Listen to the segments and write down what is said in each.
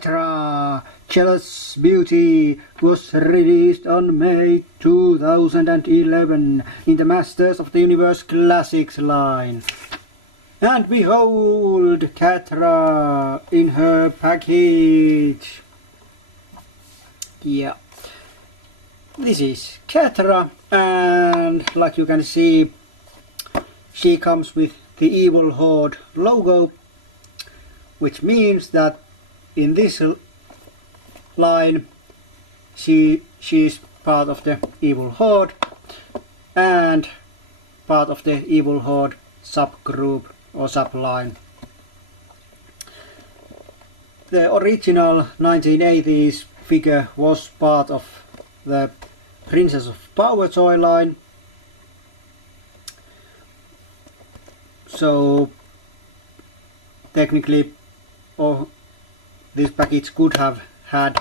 Catra, Jealous Beauty was released on May 2011 in the Masters of the Universe Classics line. And behold Catra in her package. Yeah. This is Catra, and like you can see, she comes with the Evil Horde logo, which means that in this line she's part of the Evil Horde and part of the Evil Horde subgroup or subline. The original 1980s figure was part of the Princess of Power toy line, so technically this package could have had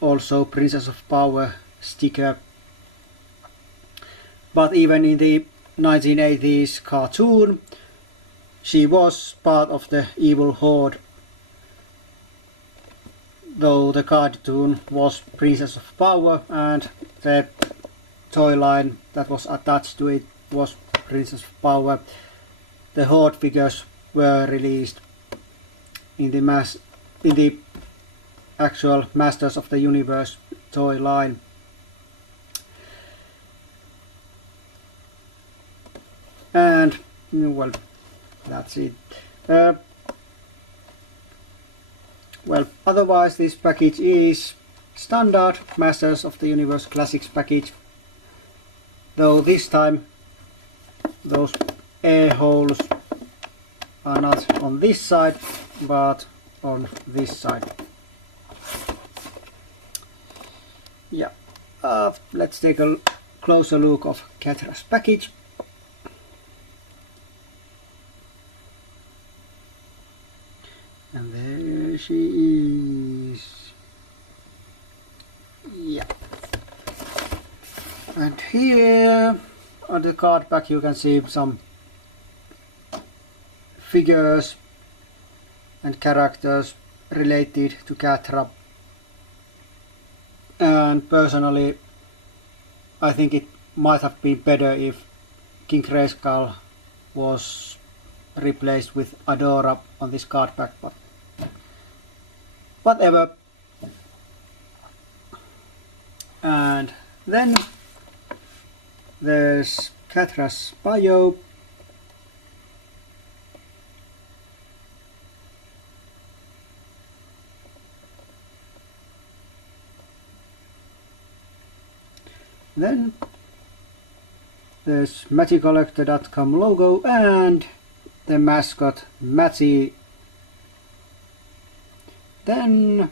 also Princess of Power sticker, but even in the 1980s cartoon she was part of the Evil Horde, though the cartoon was Princess of Power and the toy line that was attached to it was Princess of Power. The Horde figures were released in the actual Masters of the Universe toy line. And well, that's it. Well, otherwise this package is standard Masters of the Universe Classics package, though this time those air holes are not on this side but on this side. Yeah, let's take a closer look of Catra's package. And there she is. Yeah. And here on the card back you can see some figures and characters related to Catra. And personally I think it might have been better if King Grayskull was replaced with Adora on this card back, but whatever. And then there's Catra's bio. Then there's MagicCollector.com logo and the mascot Matty. Then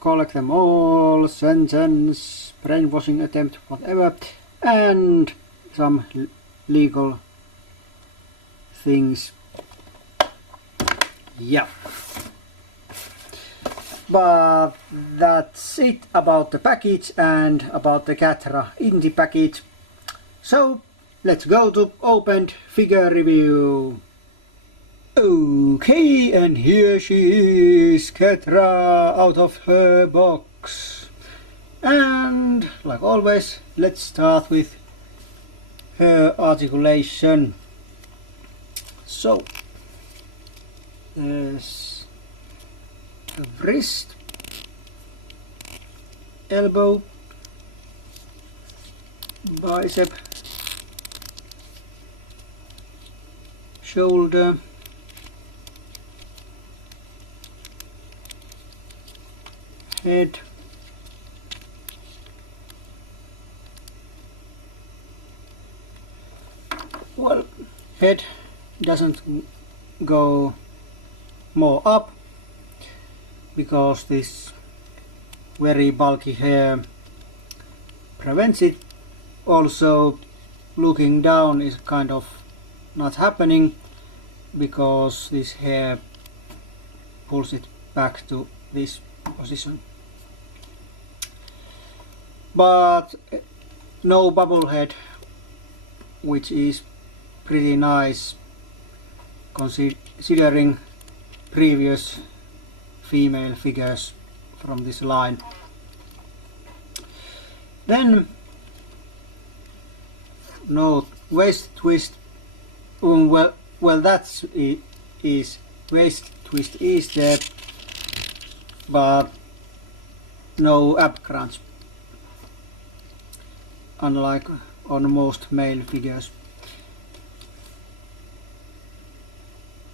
collect them all, sentence, brainwashing attempt, whatever, and some legal things. Yeah. But that's it about the package and about the Catra indie package. So let's go to opened figure review. Okay, and here she is, Catra out of her box. And like always, let's start with her articulation. So there's a wrist, elbow, bicep, shoulder, head, well, head doesn't go more up because this very bulky hair prevents it. Also, looking down is kind of not happening because this hair pulls it back to this position. But no bubble head, which is pretty nice considering previous female figures from this line. Then note waist twist. Well, that's is waist twist is there, but no ab crunch, unlike on most male figures.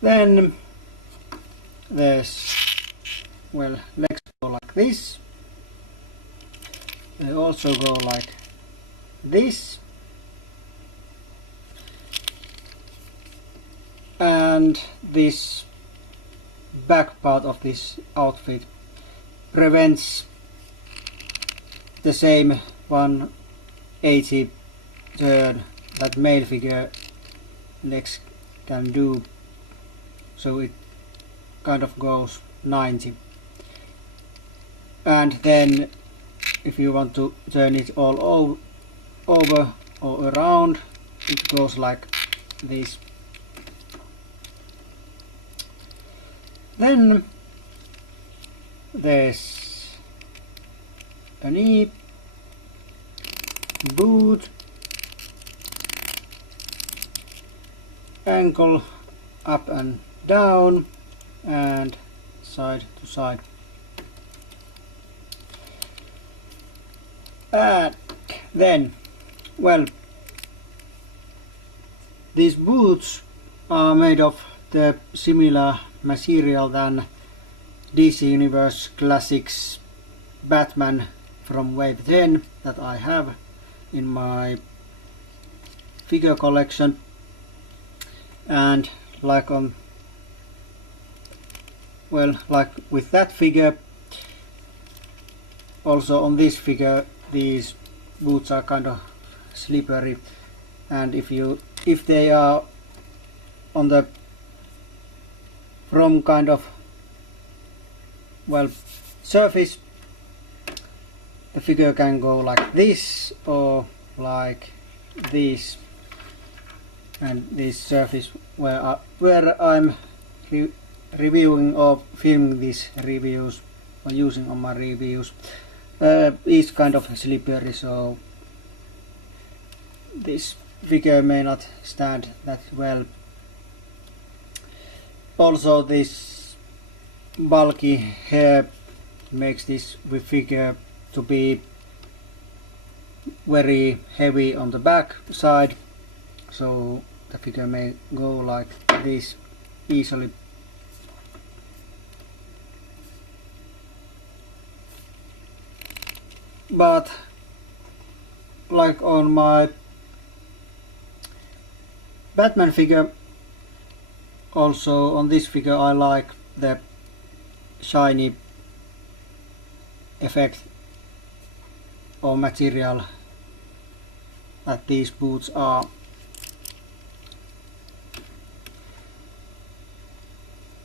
Then there's, well, legs go like this. They also go like this. And this back part of this outfit prevents the same 180 turn that male figure legs can do, so it kind of goes 90. And then if you want to turn it all over or around, it goes like this. Then there's a knee, boot, ankle up and down and side to side. And then, well, these boots are made of the similar material than DC Universe Classics Batman from Wave 10 that I have in my figure collection. And like on, well, like with that figure, also on this figure these boots are kind of slippery, and if they are on the from kind of, well, surface, the figure can go like this or like this, and this surface where I'm reviewing or filming these reviews or using on my reviews is kind of slippery, so this figure may not stand that well. Also, this bulky hair makes this figure to be very heavy on the back side, so the figure may go like this easily. But like on my Batman figure, also on this figure I like the shiny effect or material that these boots are.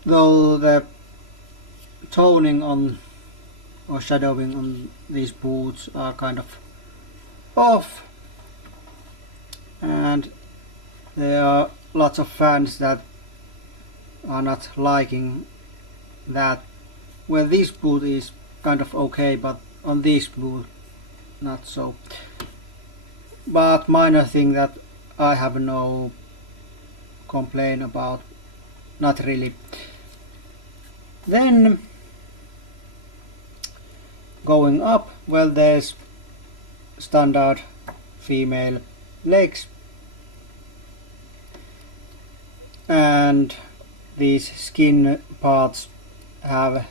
Though the toning on or shadowing on these boots are kind of off, and there are lots of fans that are not liking that. Well, this boot is kind of okay, but on this boot not so. But minor thing that I have no complaint about, not really. Then going up, well, there's standard female legs, and these skin parts have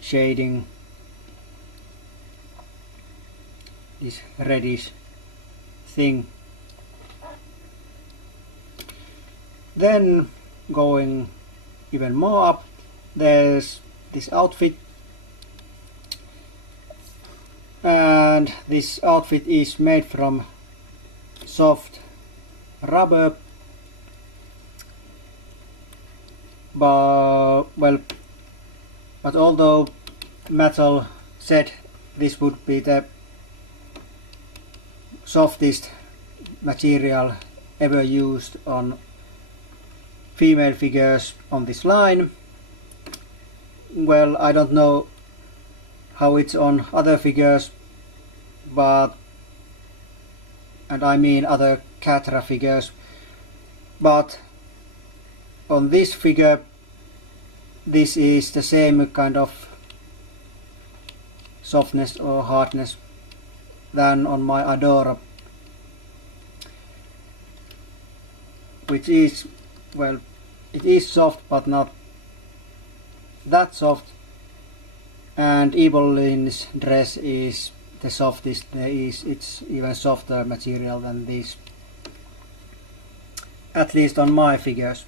shading, this reddish thing. Then going even more up, there's this outfit, and this outfit is made from soft rubber, but although metal said this would be the softest material ever used on female figures on this line, well, I don't know how it's on other figures, but, and I mean other Catra figures, but on this figure this is the same kind of softness or hardness than on my Adora, which is, well, it is soft but not that soft, and Evelyn's dress is the softest there is. It's even softer material than this, at least on my figures.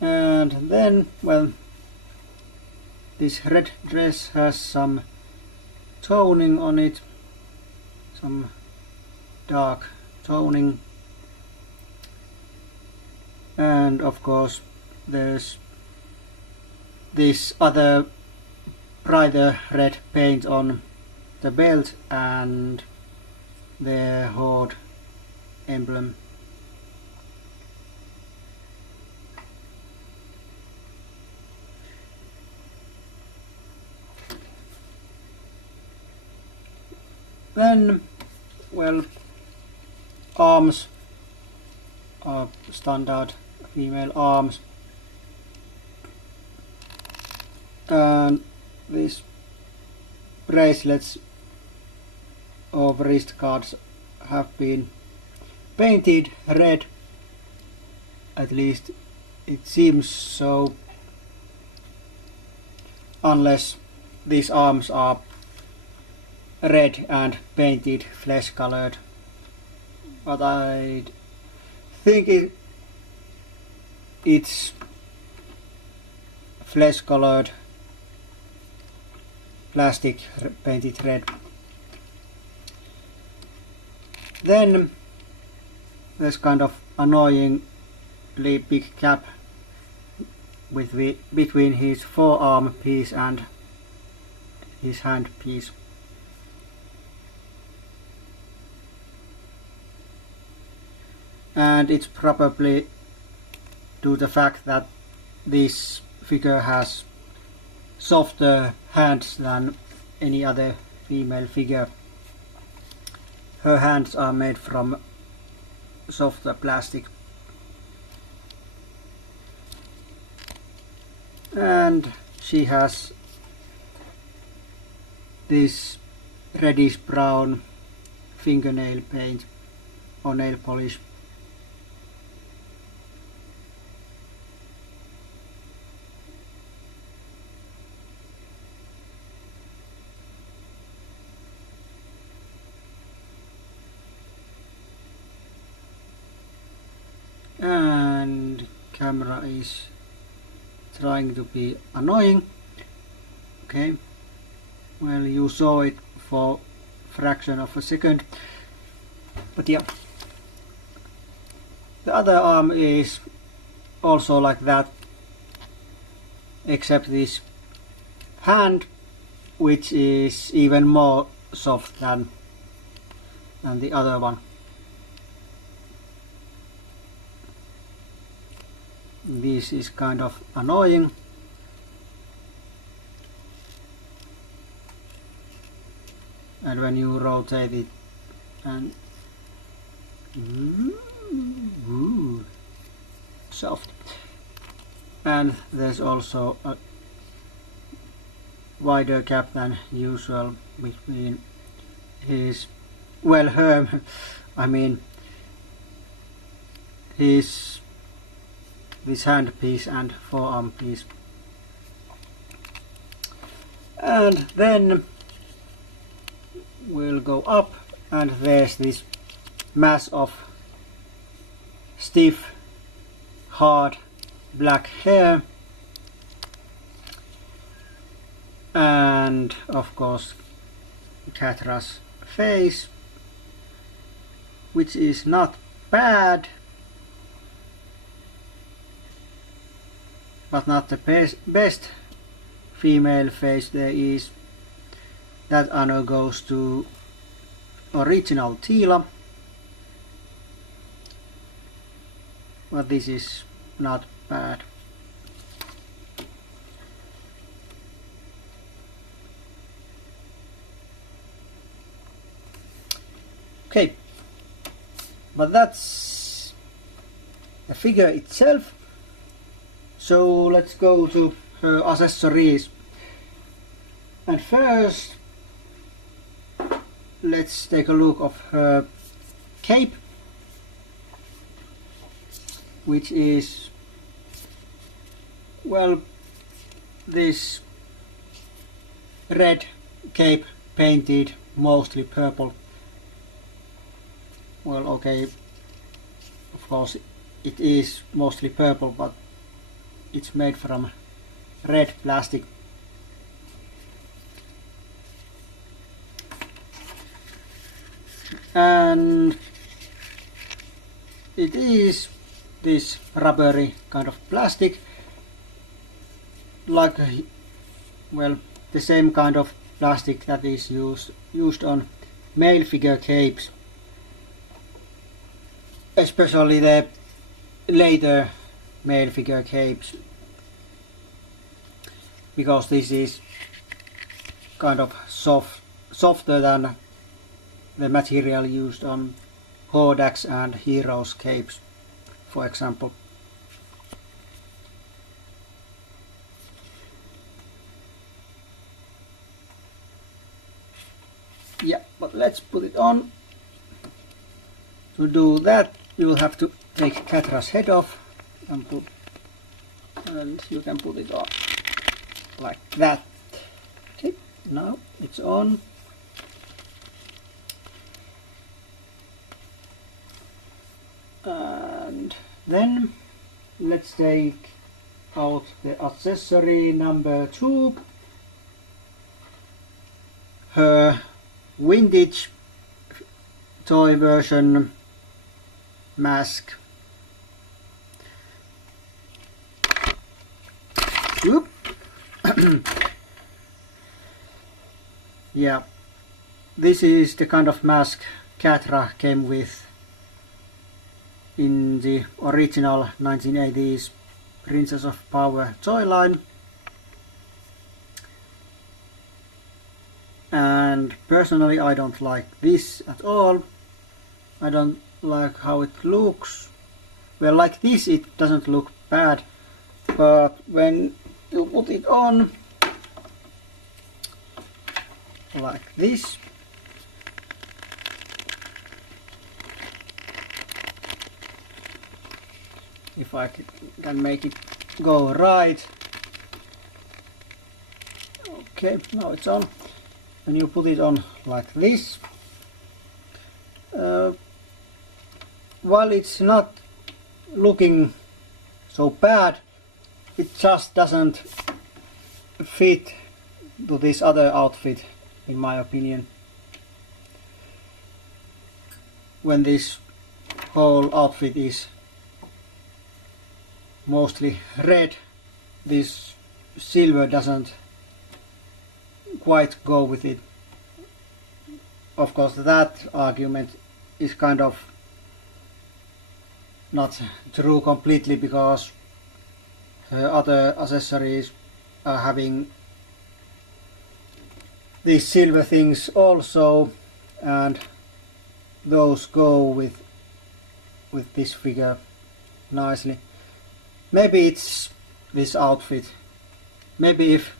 And then, well, this red dress has some toning on it, some dark toning, and of course there's this other brighter red paint on the belt and the Horde emblem. Then, well, arms are standard female arms, and these bracelets or wrist guards have been painted red, at least it seems so, unless these arms are red and painted flesh colored, but I think it's flesh colored plastic painted red. Then there's kind of annoyingly big gap between his forearm piece and his hand piece. And it's probably due to the fact that this figure has softer hands than any other female figure. Her hands are made from softer plastic. And she has this reddish brown fingernail paint or nail polish. And camera is trying to be annoying. Okay, well, you saw it for fraction of a second, but yeah, the other arm is also like that, except this hand, which is even more soft than the other one. This is kind of annoying. And when you rotate it, and soft. And there's also a wider gap than usual between his, well, her, I mean his, this hand piece and forearm piece. And then we'll go up, and there's this mass of stiff, hard black hair, and of course Catra's face, which is not bad, but not the best female face there is. That honor goes to original Tila. but this is not bad. Okay, but that's the figure itself. So let's go to her accessories. And first, let's take a look of her cape, which is, well, this red cape painted mostly purple. Well, okay, of course it is mostly purple, but it's made from red plastic. And it is this rubbery kind of plastic, like, well, the same kind of plastic that is used on male figure capes, especially the later male figure capes, because this is kind of softer than the material used on Hordaks and Heroes capes, for example. Yeah, but let's put it on. To do that, you'll have to take Catra's head off and you can put it on like that. Okay, now it's on. And then let's take out the accessory number 2, her vintage toy version mask. Whoop. Yeah, this is the kind of mask Catra came with in the original 1980s Princess of Power toy line. And personally I don't like this at all. I don't like how it looks. Well, like this it doesn't look bad, but when you put it on like this, if I can make it go right. Okay, now it's on. When you put it on like this, while it's not looking so bad, it just doesn't fit to this other outfit, in my opinion. When this whole outfit is mostly red, this silver doesn't quite go with it. Of course, that argument is kind of not true completely, because her other accessories are having these silver things also, and those go with this figure nicely. Maybe it's this outfit. Maybe if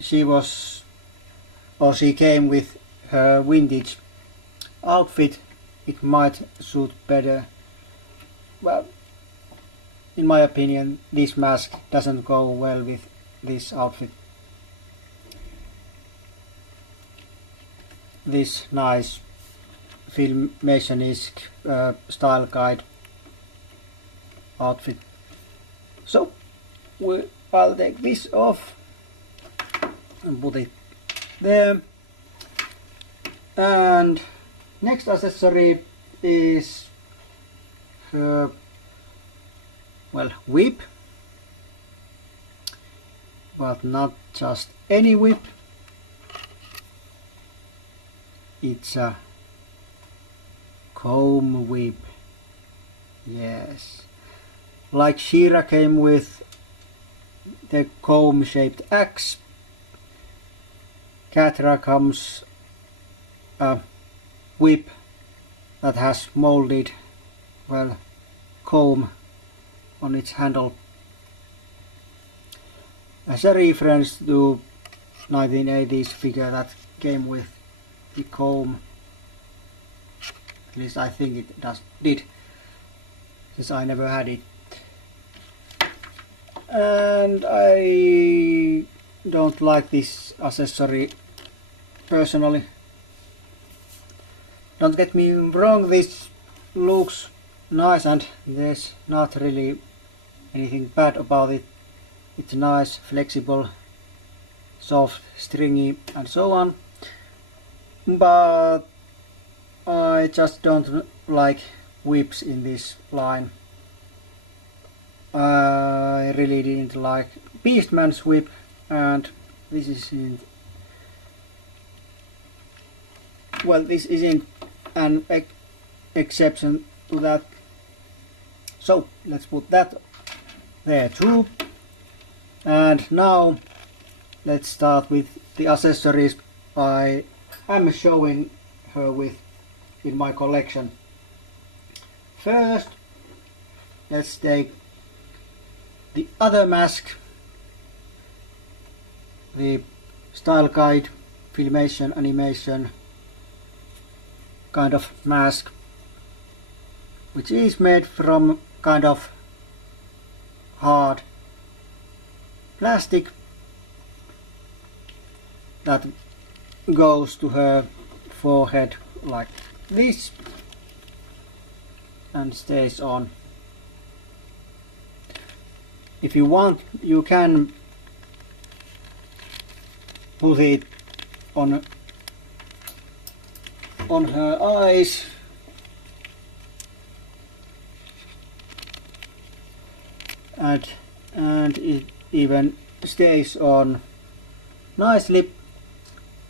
she was, or she came with her vintage outfit, it might suit better. Well, in my opinion, this mask doesn't go well with this outfit. This nice Filmation-esque style guide outfit. So I'll take this off and put it there. And next accessory is her, well, whip, but not just any whip. It's a comb whip. Yes, like Shira came with the comb-shaped axe, Catra comes a whip that has molded, well, comb on its handle. As a reference to 1980s figure that came with the comb, at least I think it did, since I never had it. And I don't like this accessory personally. Don't get me wrong, this looks nice and there's not really anything bad about it. It's nice, flexible, soft, stringy and so on. But I just don't like whips in this line. I really didn't like Beastman's whip, and this isn't, well, this isn't an exception to that. So let's put that there too. And now let's start with the accessories I am showing her with in my collection. First, let's take the other mask, the style guide, filmation, animation kind of mask, which is made from kind of hard plastic that goes to her forehead like this and stays on. If you want, you can put it on her eyes, and it even stays on nicely,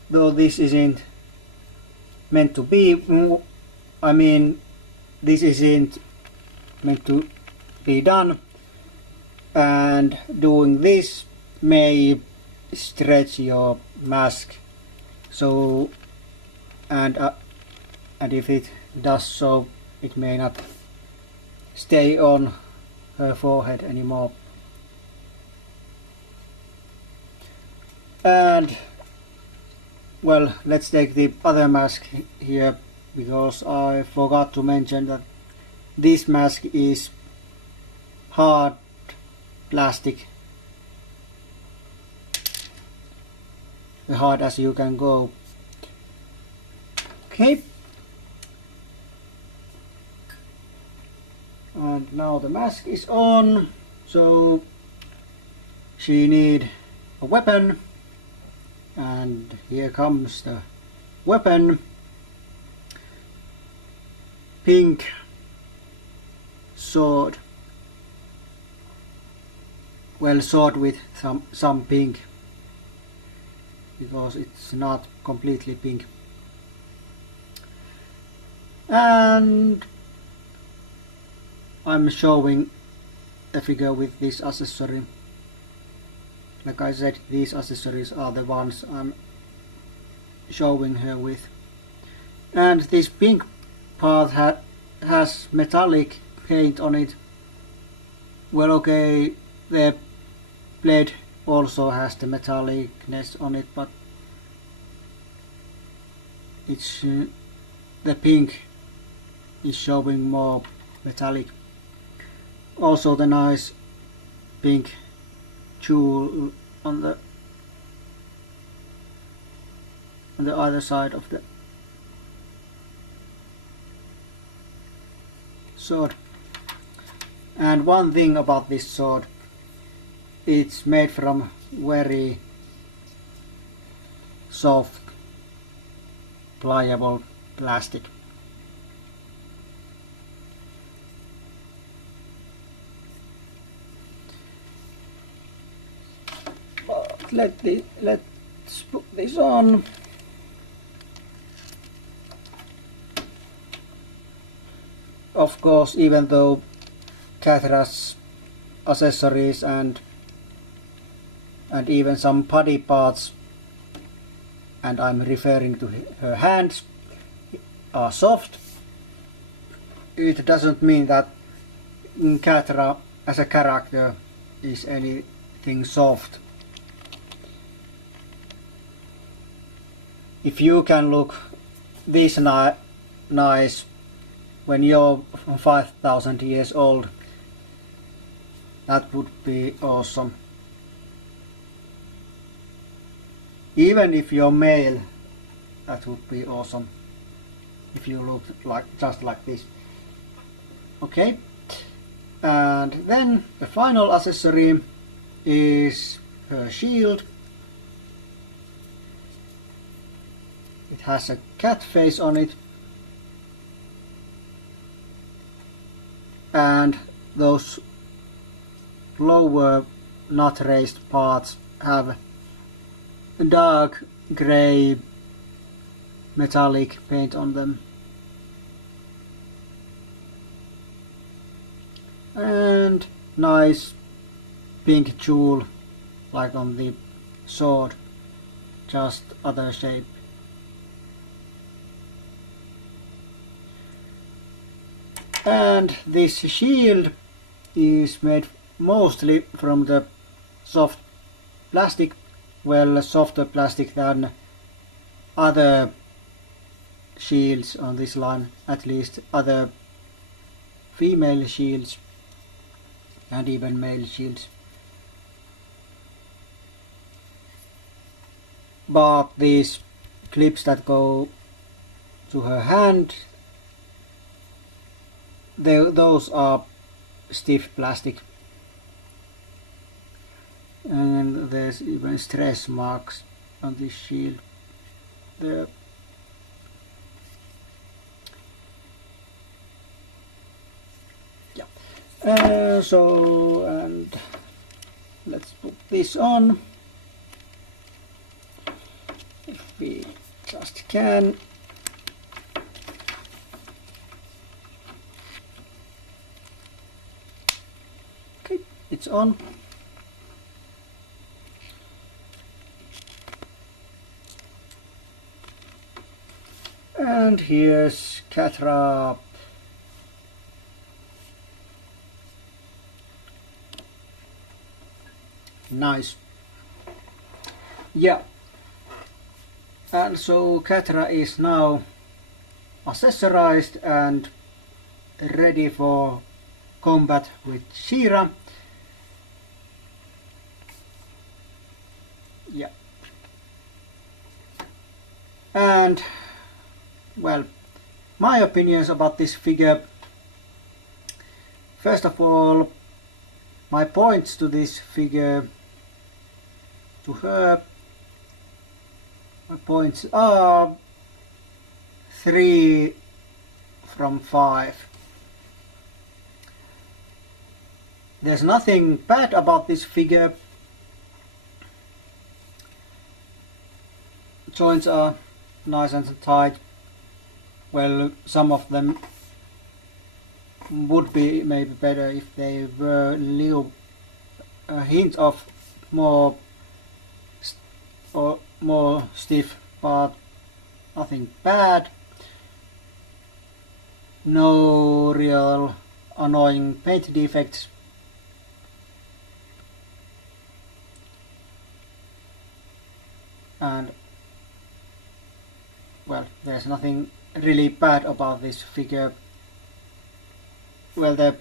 though this isn't meant to be, I mean, this isn't meant to be done, and doing this may stretch your mask, so and if it does so, it may not stay on her forehead anymore. And well, let's take the other mask here, because I forgot to mention that this mask is hard plastic, as hard as you can go. Okay, and now the mask is on, so she need a weapon, and here comes the weapon. Pink sword, well, sword with some pink, because it's not completely pink. And I'm showing a figure with this accessory. Like I said, these accessories are the ones I'm showing her with. And this pink part has metallic paint on it. Well, okay, the blade also has the metallicness on it, but it's the pink is showing more metallic. Also the nice pink jewel on the other side of the sword. And one thing about this sword, it's made from very soft, pliable plastic. But let's put this on. Of course, even though Catra's accessories and even some body parts, and I'm referring to her hands, are soft, it doesn't mean that Catra as a character is anything soft. If you can look this nice when you're 5,000 years old, that would be awesome. Even if you're male, that would be awesome if you look like just like this. Okay, and then the final accessory is her shield. It has a cat face on it, and those lower not raised parts have dark grey metallic paint on them, and nice pink jewel like on the sword, just other shape. And this shield is made mostly from the soft plastic, well, softer plastic than other shields on this line, at least other female shields and even male shields. But these clips that go to her hand, those are stiff plastic, and there's even stress marks on this shield there. Yeah. So, and let's put this on if we just can. Okay, it's on. And here's Catra. Nice. Yeah. And so Catra is now accessorized and ready for combat with She-Ra. Yeah. And well, my opinions about this figure. First of all, my points to this figure, to her, my points are 3 from 5. There's nothing bad about this figure. Joints are nice and tight. Well, some of them would be maybe better if they were a hint of more stiff, but nothing bad. No real annoying paint defects. And well, there's nothing really bad about this figure. Well, the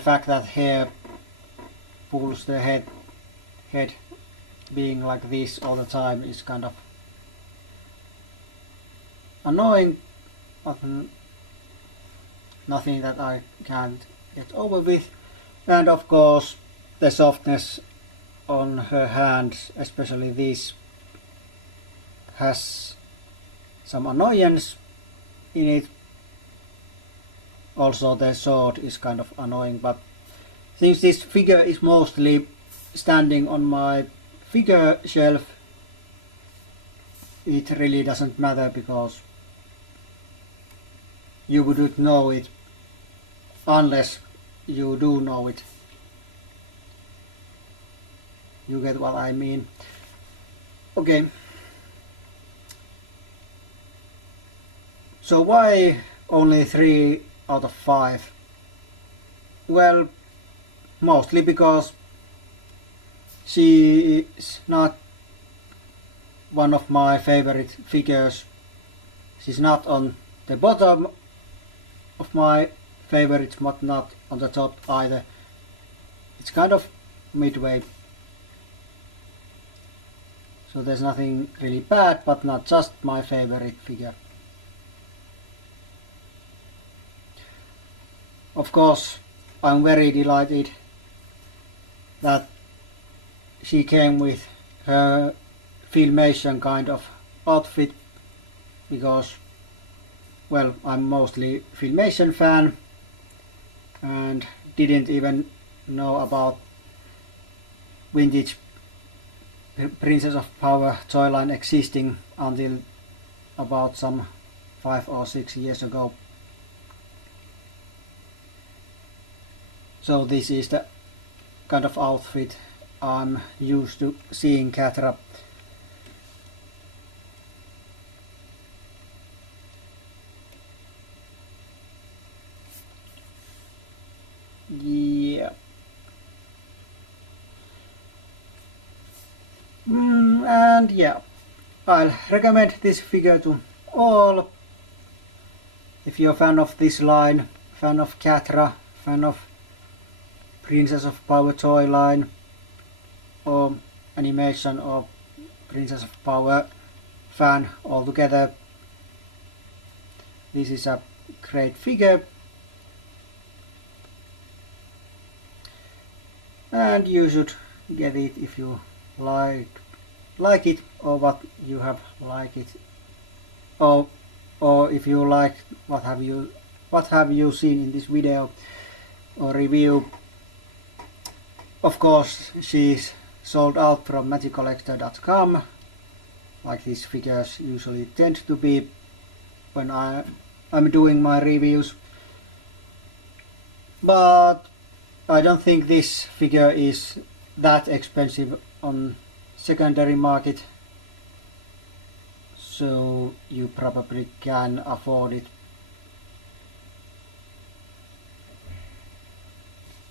fact that hair pulls the head being like this all the time is kind of annoying, but nothing that I can't get over with. And of course the softness on her hands, especially this, has some annoyance in it. Also the sword is kind of annoying, but since this figure is mostly standing on my figure shelf, it really doesn't matter, because you wouldn't know it unless you do know it. You get what I mean. Okay. So why only 3 out of 5? Well, mostly because she is not one of my favorite figures. She's not on the bottom of my favorites, but not on the top either. It's kind of midway. So there's nothing really bad, but not just my favorite figure. Of course, I'm very delighted that she came with her Filmation kind of outfit, because, well, I'm mostly Filmation fan and didn't even know about vintage Princess of Power toy line existing until about some 5 or 6 years ago. So this is the kind of outfit I'm used to seeing Catra. Yeah. And yeah, I'll recommend this figure to all. If you're a fan of this line, fan of Catra, fan of Princess of Power toy line, or animation, or Princess of Power fan altogether, this is a great figure. And you should get it if you like it, or what you have liked it, or if you like what have you seen in this video or review. Of course, she's sold out from magiccollector.com, like these figures usually tend to be when I'm doing my reviews. But I don't think this figure is that expensive on secondary market, so you probably can afford it.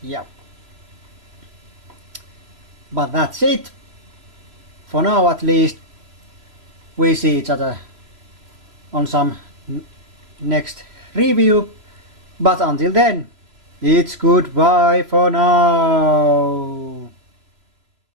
Yeah. But that's it. For now at least. We see each other on some next review. But until then, it's goodbye for now.